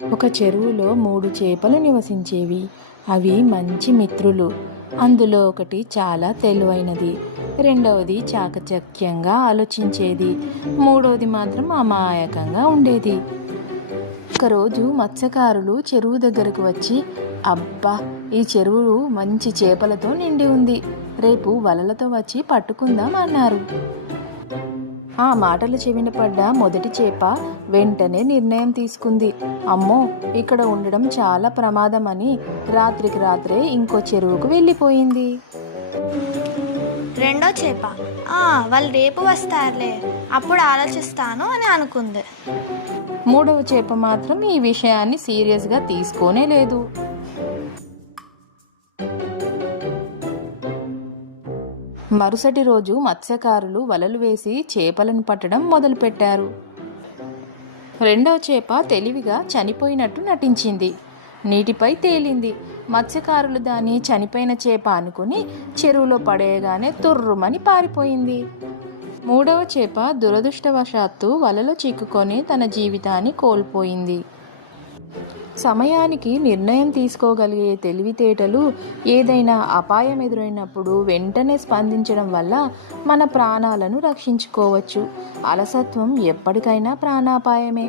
ఒక చెరువులో 3 చేపలు నివసించేవి. అవి మంచి మిత్రులు. అందులో ఒకటి చాలా తెలివైనది, రెండవది చాకచక్యంగా ఆలోచించేది, మూడవది మాత్రం అమాయకంగా ఉండేది. ఒకరోజు మత్స్యకారులు చెరువు దగ్గరకు వచ్చి, అబ్బా, ఈ చెరువు మంచి చేపలతో నిండి ఉంది, రేపు వలలతో వచ్చి పట్టుకుందాం అన్నారు. ఆ మాటలు చెవిన పడ్డ మొదటి చేప వెంటనే నిర్ణయం తీసుకుంది. అమ్మో, ఇక్కడ ఉండడం చాలా ప్రమాదమని రాత్రికి రాత్రే ఇంకో చెరువుకు వెళ్ళిపోయింది. రెండో చేప వాళ్ళు రేపు వస్తారులే, అప్పుడు ఆలోచిస్తాను అని అనుకుంది. మూడవ చేప మాత్రం ఈ విషయాన్ని సీరియస్గా తీసుకోనే లేదు. మరుసటి రోజు మత్స్యకారులు వలలు వేసి చేపలను పట్టడం మొదలుపెట్టారు. రెండవ చేప తెలివిగా చనిపోయినట్టు నటించింది. నీటిపై తేలింది. మత్స్యకారులు దాన్ని చనిపోయిన చేప అనుకుని చెరువులో పడేయగానే తుర్రుమని పారిపోయింది. మూడవ చేప దురదృష్టవశాత్తు వలలో చిక్కుకొని తన జీవితాన్ని కోల్పోయింది. సమయానికి నిర్ణయం తీసుకోగలిగే తెలివితేటలు ఏదైనా అపాయం ఎదురైనప్పుడు వెంటనే స్పందించడం వల్ల మన ప్రాణాలను రక్షించుకోవచ్చు. అలసత్వం ఎప్పటికైనా ప్రాణాపాయమే.